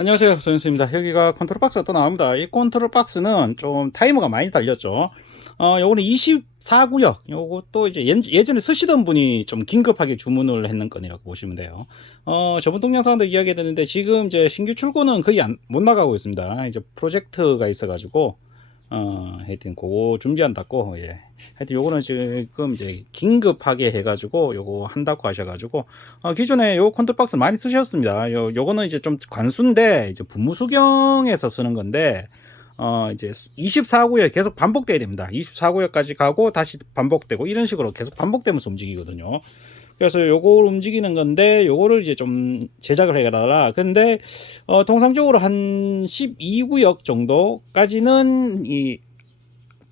안녕하세요, 손현수입니다. 여기가 컨트롤 박스가 또 나옵니다. 이 컨트롤 박스는 좀 타이머가 많이 달렸죠. 요거는 24구역. 요것도 이제 예전에 쓰시던 분이 좀 긴급하게 주문을 했는 건이라고 보시면 돼요. 저번 동영상도 이야기 했는데 지금 이제 신규 출고는 거의 못 나가고 있습니다. 이제 프로젝트가 있어가지고 하여튼 그거 준비한다고. 예. 하여튼 요거는 지금 이제 긴급하게 해가지고 요거 한다고 하셔가지고 기존에 요 컨트롤 박스 많이 쓰셨습니다. 요거는 이제 좀 관수인데 이제 분무수경에서 쓰는 건데 이제 24구역 계속 반복돼야 됩니다. 24구역까지 가고 다시 반복되고 이런 식으로 계속 반복되면서 움직이거든요. 그래서 요걸 움직이는 건데 요거를 이제 좀 제작을 해달라. 근데 통상적으로 한 12구역 정도까지는 이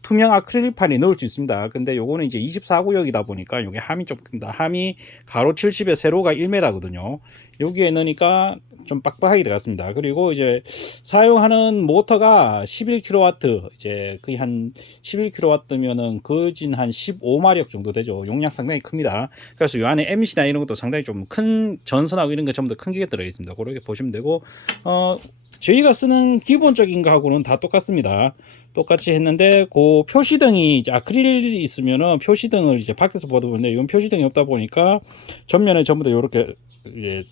투명 아크릴판에 넣을 수 있습니다. 근데 요거는 이제 24구역이다 보니까 요게 함이 좀 큽니다. 함이 가로 70에 세로가 1m거든요. 여기에 넣으니까 좀 빡빡하게 들어갔습니다. 그리고 이제 사용하는 모터가 11kW, 이제 거의 한 11kW면은 거진 한 15마력 정도 되죠. 용량 상당히 큽니다. 그래서 요 안에 MC나 이런 것도 상당히 좀 큰 전선하고 이런 거 전부 다 큰 게 들어 있습니다. 그렇게 보시면 되고 저희가 쓰는 기본적인 거하고는 다 똑같습니다. 똑같이 했는데 그 표시등이 이제 아크릴이 있으면은 표시등을 이제 밖에서 보다 보는데 이건 표시등이 없다 보니까 전면에 전부 다 이렇게 이제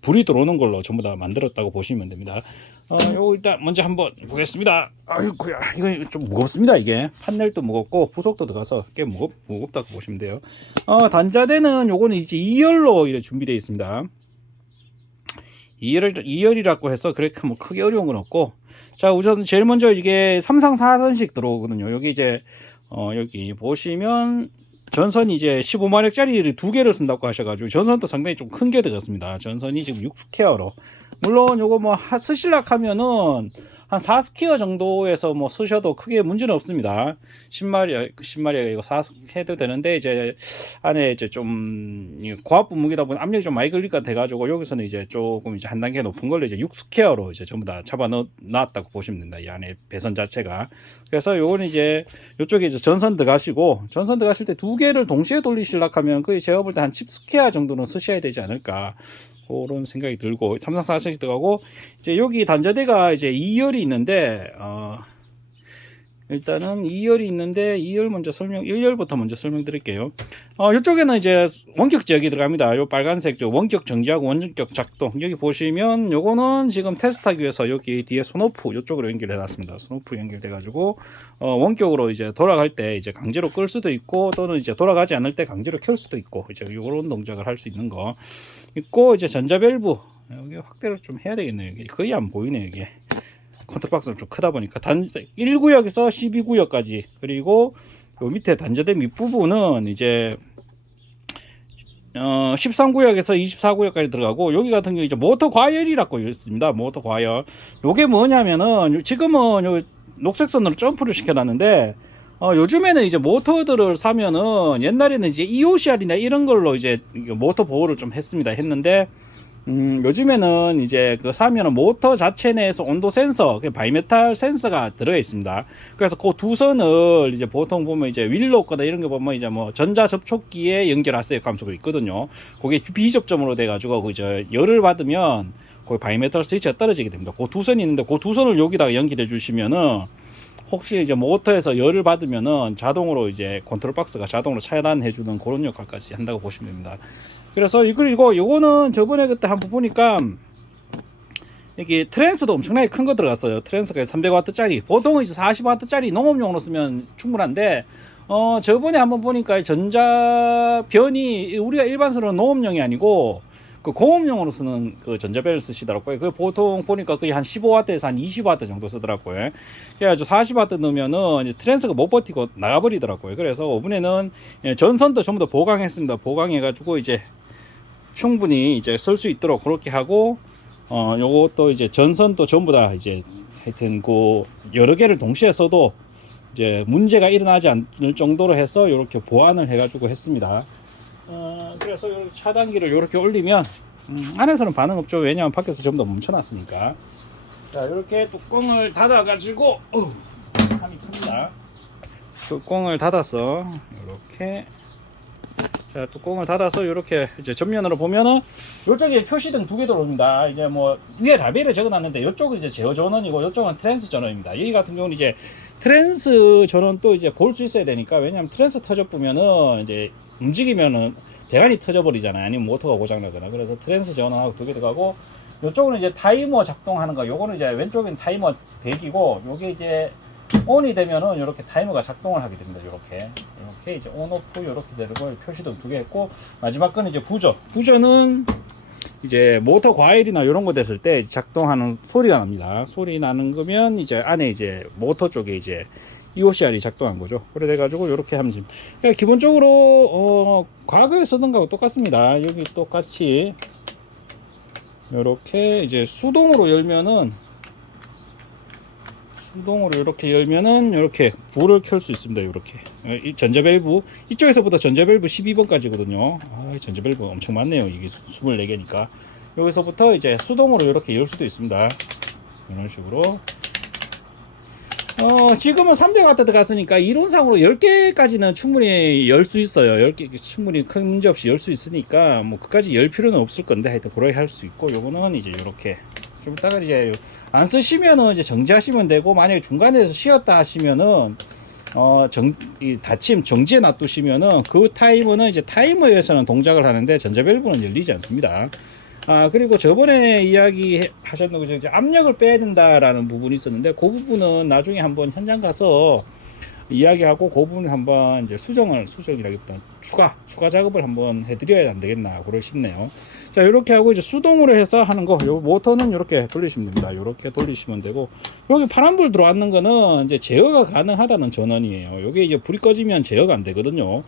불이 들어오는 걸로 전부 다 만들었다고 보시면 됩니다. 요거 일단 먼저 한번 보겠습니다. 아이고야, 이거 좀 무겁습니다. 이게 판넬도 무겁고 부속도 들어가서 꽤 무겁다고 보시면 돼요. 단자대는 요거는 이제 2열로 이렇게 준비되어 있습니다. 2열이라고 해서 그렇게 뭐 크게 어려운 건 없고, 자, 우선 제일 먼저 이게 3상 4선씩 들어오거든요. 여기 이제 여기 보시면 전선이 이제 15마력짜리를 두 개를 쓴다고 하셔가지고 전선도 상당히 좀 큰 게 들어갔습니다. 전선이 지금 6스퀘어로, 물론 요거 뭐 쓰실락 하면은 한 4스퀘어 정도에서 뭐 쓰셔도 크게 문제는 없습니다. 10마력 이거 4스퀘어 해도 되는데 이제 안에 이제 좀 고압 분무기다 보니 압력이 좀 많이 걸릴 것 같아가지고 여기서는 이제 조금 이제 한 단계 높은 걸로 이제 6스퀘어로 이제 전부 다 잡아 놨다고 보시면 된다. 이 안에 배선 자체가. 그래서 요거는 이제 요쪽에 이제 전선 들어가시고, 전선 들어가실 때 두 개를 동시에 돌리시려고 하면 거의 제가 볼 때 한 10스퀘어 정도는 쓰셔야 되지 않을까, 그런 생각이 들고, 334씩 들어가고, 이제 여기 단자대가 이제 2열이 있는데 일단은 2열이 있는데 2열 먼저 1열부터 먼저 설명드릴게요. 이쪽에는 이제 원격 제어기 들어갑니다. 요 빨간색 원격 정지하고 원격 작동. 여기 보시면 요거는 지금 테스트하기 위해서 여기 뒤에 손오프 이쪽으로 연결해 놨습니다. 손오프 연결돼 가지고 원격으로 이제 돌아갈 때 이제 강제로 끌 수도 있고, 또는 이제 돌아가지 않을 때 강제로 켤 수도 있고, 이제 요런 동작을 할 수 있는 거 있고, 이제 전자밸브 여기 확대를 좀 해야 되겠네요. 여기 거의 안 보이네요. 이게 컨트롤 박스는 좀 크다 보니까 1구역에서 12구역까지, 그리고 요 밑에 단자대 밑부분은 이제 13구역에서 24구역까지 들어가고, 여기 같은 경우 이제 모터 과열이라고 있습니다. 모터 과열. 요게 뭐냐면은 지금은 요 녹색선으로 점프를 시켜놨는데 요즘에는 이제 모터들을 사면은, 옛날에는 이제 EOCR이나 이런 걸로 이제 모터 보호를 좀 했는데 요즘에는 이제 그 사면은 모터 자체 내에서 온도 센서, 그 바이메탈 센서가 들어 있습니다. 그래서 그 두 선을 이제 보통 보면 이제 윌로 거나 이런 거 보면 이제 뭐 전자 접촉기에 연결하세요 감소가 있거든요. 그게 비접점으로 돼 가지고 이제 열을 받으면 그 바이메탈 스위치가 떨어지게 됩니다. 그 두 선이 있는데 그 두 선을 여기다가 연결해 주시면은 혹시 이제 모터에서 열을 받으면은 자동으로 이제 컨트롤 박스가 자동으로 차단해 주는 그런 역할까지 한다고 보시면 됩니다. 그래서 그리고 요거는 저번에 그때 한번 보니까 이게 트랜스도 엄청나게 큰 거 들어갔어요. 트랜스가 300W짜리, 보통 이제 40W짜리 농업용으로 쓰면 충분한데 저번에 한번 보니까 전자변이 우리가 일반적으로 농업용이 아니고 그 공업용으로 쓰는 그 전자벨을 쓰시더라고요. 그 보통 보니까 거의 한 15W에서 한 20W 정도 쓰더라고요. 그래가지고 40W 넣으면은 이제 트랜스가 못 버티고 나가버리더라고요. 그래서 이번에는 전선도 전부 다 보강했습니다. 보강해가지고 이제 충분히 이제 쓸 수 있도록 그렇게 하고, 요것도 이제 전선도 전부 다 이제 하여튼 그 여러 개를 동시에 써도 이제 문제가 일어나지 않을 정도로 해서 이렇게 보완을 해가지고 했습니다. 그래서 이렇게 차단기를 이렇게 올리면 안에서는 반응 없죠. 왜냐하면 밖에서 전부 다 멈춰놨으니까. 자, 이렇게 뚜껑을 닫아가지고 함이 큽니다. 뚜껑을 닫아서 이렇게, 자, 자, 뚜껑을 닫아서 이렇게 이제 전면으로 보면은 이쪽에 표시등 두 개 들어옵니다. 이제 뭐 위에 라벨에 적어놨는데 이쪽은 이제 제어 전원이고 이쪽은 트랜스 전원입니다. 여기 같은 경우는 이제 트랜스 전원 또 이제 볼 수 있어야 되니까, 왜냐면 트랜스 터져 보면은 이제 움직이면은 배관이 터져 버리잖아요. 아니면 모터가 고장 나거나. 그래서 트랜스 전원하고 두 개 들어가고, 이쪽은 이제 타이머 작동하는 거. 요거는 이제 왼쪽엔 타이머 대기고, 요게 이제 온이 되면은 이렇게 타이머가 작동을 하게 됩니다. 이렇게 이제 온 오프 이렇게 되고, 표시등 두 개 했고, 마지막 건 이제 부저는 이제 모터 과열이나 이런 거 됐을 때 작동하는 소리가 납니다. 소리 나는 거면 이제 안에 이제 모터 쪽에 이제 EOCR이 작동한 거죠. 그래 가지고 이렇게 하면 됩니다. 그러니까 기본적으로 과거에 쓰던 거하고 똑같습니다. 여기 똑같이 이렇게 이제 수동으로 이렇게 열면은 이렇게 불을 켤 수 있습니다. 이렇게 이 전자밸브, 이쪽에서부터 전자밸브 12번까지거든요. 전자밸브 엄청 많네요. 이게 24개니까 여기서부터 이제 수동으로 이렇게 열 수도 있습니다. 이런 식으로. 지금은 300W 들어갔으니까 이론상으로 10개까지는 충분히 열 수 있어요. 10개 충분히 큰 문제 없이 열 수 있으니까 뭐 그까지 열 필요는 없을 건데, 하여튼 그렇게 할 수 있고, 요거는 이제 이렇게 좀 이따가 이제 안 쓰시면은 이제 정지하시면 되고, 만약에 중간에서 쉬었다 하시면은 닫힘 정지해 놔두시면은 그 타이머는 이제 타이머에서는 동작을 하는데 전자밸브는 열리지 않습니다. 그리고 저번에 이야기 하셨던 거, 이제 압력을 빼야 된다라는 부분이 있었는데, 그 부분은 나중에 한번 현장 가서 이야기하고, 그 부분을 한번 이제 수정이라기보다 추가 작업을 한번 해드려야 안 되겠나, 그럴 싶네요. 자, 이렇게 하고 이제 수동으로 해서 하는 거, 요 모터는 이렇게 돌리시면 됩니다. 이렇게 돌리시면 되고, 여기 파란불 들어왔는 거는 이제 제어가 가능하다는 전원이에요. 요게 이제 불이 꺼지면 제어가 안 되거든요.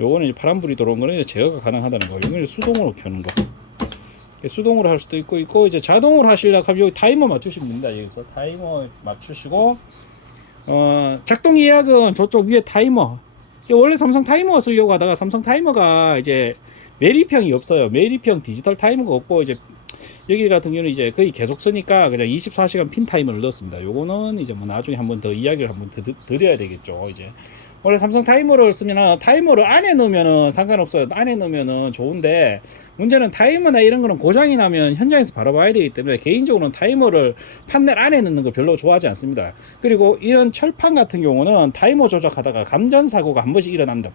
요거는 이제 파란불이 들어온 거는 이제 제어가 가능하다는 거. 요거는 수동으로 켜는 거. 수동으로 할 수도 있고 이제 자동으로 하시려고 하면 여기 타이머 맞추시면 됩니다. 여기서 타이머 맞추시고, 작동 예약은 저쪽 위에 타이머. 원래 삼성 타이머 쓰려고 하다가 삼성 타이머가 이제 메리평이 없어요. 메리평 디지털 타이머가 없고, 이제 여기 같은 경우는 이제 거의 계속 쓰니까 그냥 24시간 핀 타이머를 넣었습니다. 요거는 이제 뭐 나중에 한번 더 이야기를 한번 드려야 되겠죠. 이제 원래 삼성 타이머를 쓰면 타이머를 안에 넣으면은 상관없어요. 안에 넣으면은 좋은데, 문제는 타이머나 이런 거는 고장이 나면 현장에서 바로 봐야 되기 때문에 개인적으로는 타이머를 판넬 안에 넣는 거 별로 좋아하지 않습니다. 그리고 이런 철판 같은 경우는 타이머 조작하다가 감전사고가 한 번씩 일어납니다.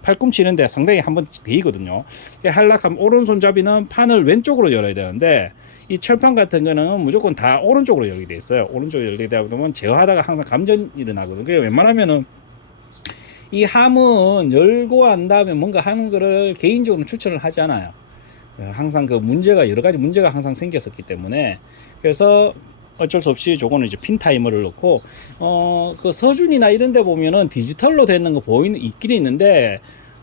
팔꿈치는데 상당히 한 번씩 데이거든요. 하려면 오른손잡이는 판을 왼쪽으로 열어야 되는데, 이 철판 같은 거는 무조건 다 오른쪽으로 열게 돼 있어요. 오른쪽으로 열게 되다 보면 제어하다가 항상 감전 일어나거든요. 그래서 웬만하면은 이 함은 열고 한 다음에 뭔가 하는 거를 개인적으로 추천을 하지 않아요. 항상 그 문제가, 여러 가지 문제가 항상 생겼었기 때문에. 그래서 어쩔 수 없이 저거는 이제 핀 타이머를 넣고, 그 서준이나 이런 데 보면은 디지털로 되는 거 있긴 있는데,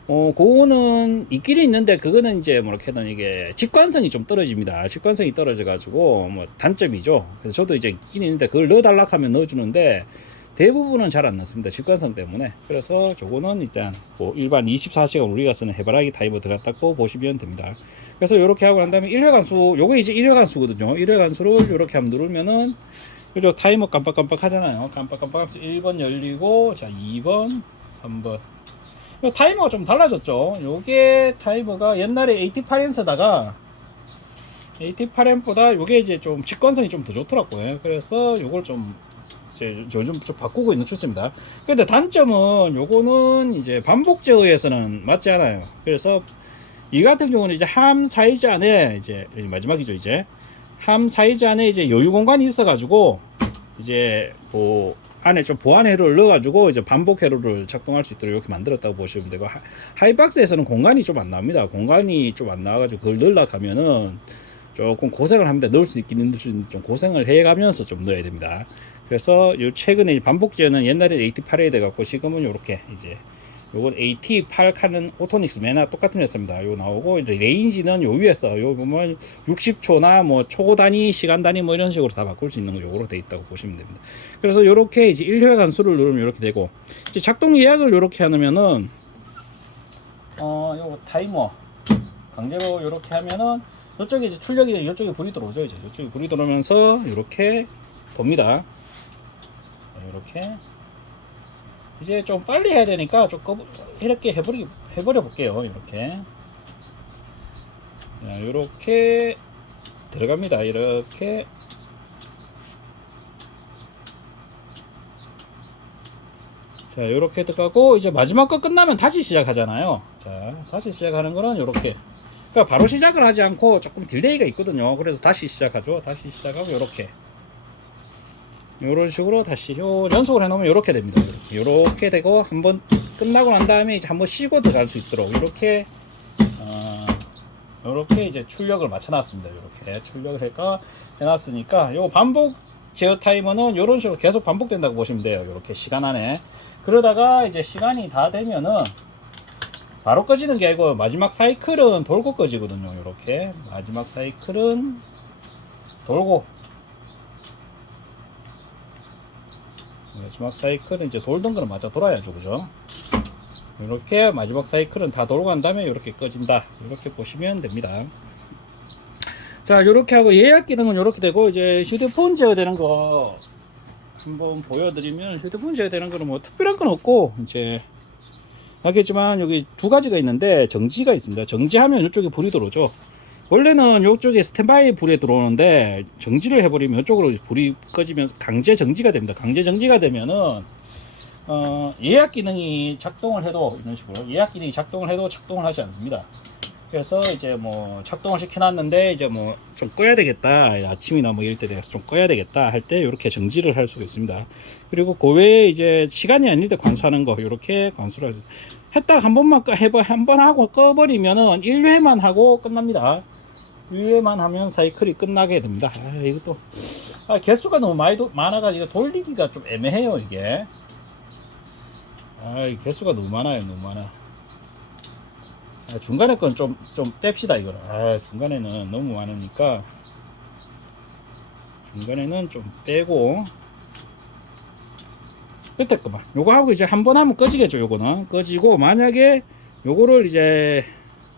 그거는 있긴 있는데, 그거는 이제 뭐렇게든 이게 직관성이 좀 떨어집니다. 직관성이 떨어져가지고 뭐 단점이죠. 그래서 저도 이제 있긴 있는데, 그걸 넣어달라 하면 넣어주는데, 대부분은 잘 안 넣습니다. 직관성 때문에. 그래서 저거는 일단 뭐 일반 24시간 우리가 쓰는 해바라기 타이머 들어갔다고 보시면 됩니다. 그래서 이렇게 하고 난 다음에 1회관수, 요거 이제 1회관수거든요. 1회관수를 이렇게 한번 누르면은, 그죠? 타이머 깜빡깜빡 하잖아요. 깜빡깜빡 하면서 1번 열리고, 자, 2번, 3번. 타이머가 좀 달라졌죠. 요게 타이머가 옛날에 AT8M에다가 AT8M보다 요게 이제 좀 직관성이 좀 더 좋더라고요. 그래서 요걸 좀 요즘 좀 바꾸고 있는 추세입니다. 근데 단점은 요거는 이제 반복 제어에서는 맞지 않아요. 그래서 이 같은 경우는 이제 함 사이즈 안에 이제 마지막이죠. 이제 함 사이즈 안에 이제 여유 공간이 있어가지고 이제 뭐 안에 좀 보안 회로를 넣어가지고 이제 반복 회로를 작동할 수 있도록 이렇게 만들었다고 보시면 되고, 하이박스에서는 공간이 좀 안 나옵니다. 공간이 좀 안 나와가지고 그걸 넣으려고 하면은 조금 고생을 합니다. 넣을 수 있긴 있는데 좀 고생을 해가면서 좀 넣어야 됩니다. 그래서 요 최근에 반복 제어는 옛날에 AT8에 돼갖고 지금은 요렇게 이제 요건 AT8 카는 오토닉스 매나 똑같은 회사입니다. 요 나오고, 이제 레인지는 요 위에 써. 요 보면 60초나 뭐 초 단위, 시간 단위 뭐 이런 식으로 다 바꿀 수 있는 거 요거로 돼 있다고 보시면 됩니다. 그래서 요렇게 이제 1회간 수를 누르면 요렇게 되고, 이제 작동 예약을 요렇게 하면은 요 타이머 강제로 요렇게 하면은 이쪽에 이제 출력이, 이쪽에 불이 들어오죠. 이제 이쪽에 불이 들어오면서 요렇게 돕니다. 이렇게 이제 좀 빨리 해야 되니까 좀 이렇게 해버려 볼게요. 이렇게. 자, 이렇게 들어갑니다. 이렇게. 자, 이렇게 들어가고 이제 마지막 거 끝나면 다시 시작하잖아요. 자, 다시 시작하는 거는 이렇게. 그러니까 바로 시작을 하지 않고 조금 딜레이가 있거든요. 그래서 다시 시작하죠. 다시 시작하고 이렇게. 이런 식으로 다시 연속을 해놓으면 이렇게 됩니다. 이렇게 되고 한번 끝나고 난 다음에 이제 한번 쉬고 들어갈 수 있도록 이렇게 이렇게 이제 출력을 맞춰놨습니다. 이렇게 출력을 해놨으니까 요 반복 제어 타이머는 이런 식으로 계속 반복된다고 보시면 돼요. 이렇게 시간 안에. 그러다가 이제 시간이 다 되면은 바로 꺼지는 게 아니고 마지막 사이클은 돌고 꺼지거든요. 이렇게 마지막 사이클은 돌고, 마지막 사이클은 이제 돌던 거는 맞아 돌아야죠. 그죠? 이렇게 마지막 사이클은 다 돌고 난 다음에 이렇게 꺼진다. 이렇게 보시면 됩니다. 자, 이렇게 하고 예약 기능은 이렇게 되고, 이제 휴대폰 제어되는 거 한번 보여드리면, 휴대폰 제어되는 거는 뭐 특별한 건 없고, 이제 알겠지만 여기 두 가지가 있는데 정지가 있습니다. 정지하면 이쪽에 불이 들어오죠. 원래는 이쪽에 스탠바이 불에 들어오는데 정지를 해버리면 이쪽으로 불이 꺼지면 강제 정지가 됩니다. 강제 정지가 되면은 예약 기능이 작동을 해도 이런 식으로 예약 기능이 작동을 해도 작동을 하지 않습니다. 그래서 이제 뭐 작동을 시켜놨는데 이제 뭐 좀 꺼야 되겠다, 아침이나 뭐 이럴 때 내가 좀 꺼야 되겠다 할 때 이렇게 정지를 할 수가 있습니다. 그리고 그 외에 이제 시간이 아닐 때 관수하는 거 이렇게 관수를 했다가 한 번만 한 번 하고 꺼버리면은 1회만 하고 끝납니다. 1회만 하면 사이클이 끝나게 됩니다. 이것도 개수가 너무 많아가지고 돌리기가 좀 애매해요. 이게 개수가 너무 많아요. 너무 많아. 중간에 건 좀 뗍시다. 이거는 중간에는 너무 많으니까 중간에는 좀 빼고 끝에 거만 요거 하고 이제 한 번 하면 꺼지겠죠. 요거는 꺼지고, 만약에 요거를 이제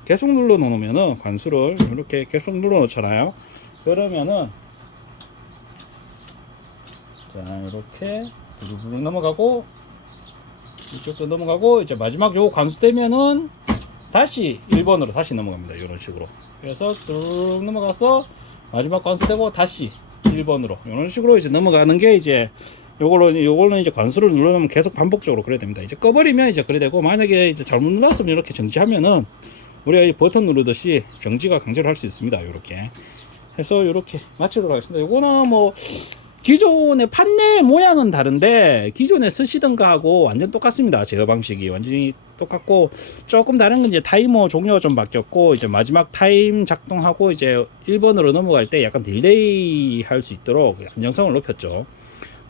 계속 눌러 놓으면은 관수를 이렇게 계속 눌러 놓잖아요. 그러면은 자, 이렇게 부르르 넘어가고 이쪽도 넘어가고, 이제 마지막 요거 관수되면은 다시 1번으로 다시 넘어갑니다. 이런 식으로. 그래서 쭉 넘어가서 마지막 관수되고 다시 1번으로 이런 식으로 이제 넘어가는 게, 이제 요걸로 이제 관수를 눌러놓으면 계속 반복적으로 그래야 됩니다. 이제 꺼버리면 이제 그래 되고, 만약에 이제 잘못 눌렀으면 이렇게 정지하면은 우리가 이 버튼 누르듯이 정지가 강제로 할 수 있습니다. 이렇게 해서 이렇게 마치도록 하겠습니다. 요거는 뭐 기존의 판넬 모양은 다른데 기존에 쓰시던 거하고 완전 똑같습니다. 제어 방식이 완전히 똑같고, 조금 다른 건 이제 타이머 종류가 좀 바뀌었고, 이제 마지막 타임 작동하고 이제 1번으로 넘어갈 때 약간 딜레이 할 수 있도록 안정성을 높였죠.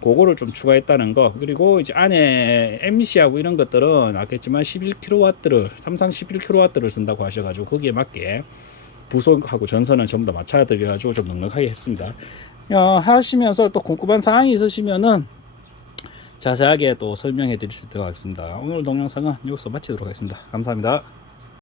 그거를 좀 추가했다는 거. 그리고 이제 안에 MC하고 이런 것들은 아겠지만 11kW를 삼성 11kW를 쓴다고 하셔가지고 거기에 맞게 부속하고 전선을 전부 다 맞춰드려가지고 좀 넉넉하게 했습니다. 하시면서 또 궁금한 사항이 있으시면은 자세하게 또 설명해 드릴 수 있도록 하겠습니다. 오늘 동영상은 여기서 마치도록 하겠습니다. 감사합니다.